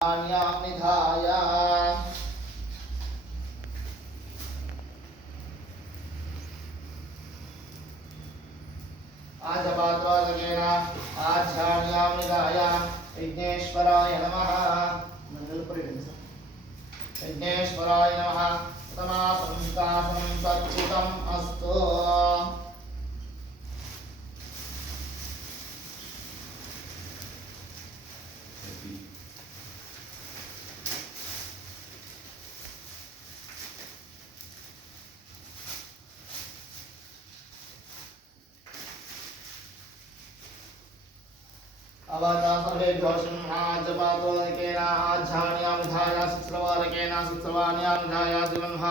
निधाय आजपात्रकेन आध्यान्यां निधाय विघ्नेश्वराय नमः। विघ्नेश्वराय नमः। तमासंस्तापनं सच्चितम् अस्तु। अवता सर्वेभ्यो सिंहाजपातोदकेन आध्यान्यां निधाय शुश्रवारकेन शुश्रवाण्यां निधाय शिवन्मः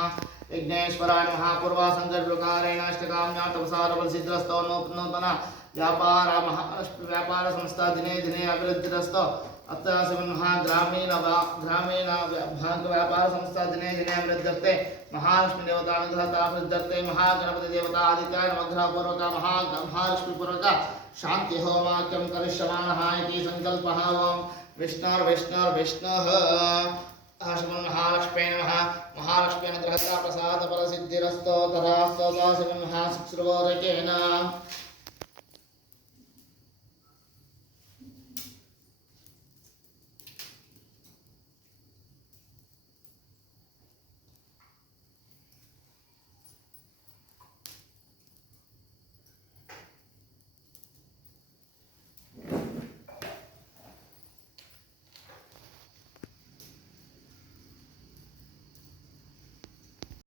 विघ्नेश्वराय नमः। पूर्वासङ्कल्पकारेण अष्टकाम्या तपसारबलसिद्धिरस्तो नूतन व्यापार संस्था दिने दिने अभिवृद्धिरस्तो अत्र शिवन्मः। ग्रामीण भाग व्यापार संस्था दिने दिने अभिवृद्ध्यर्थे महालक्ष्मी देवता अनुग्रहता अभिवृद्ध्यर्थे महागणपति देवता आदित्याय नवग्रह पूर्वक महालक्ष्मी पूर्वक शांति होमाख्यम करिष्यमाणः इति संकल्पः। ओम विष्णुर्विष्णुर्विष्णुः महालक्ष्मी नमः। महालक्ष्मी अनुग्रहता प्रसाद फल सिद्धिरस्तो तथास्तु शिवन्मः शुश्रूषकेन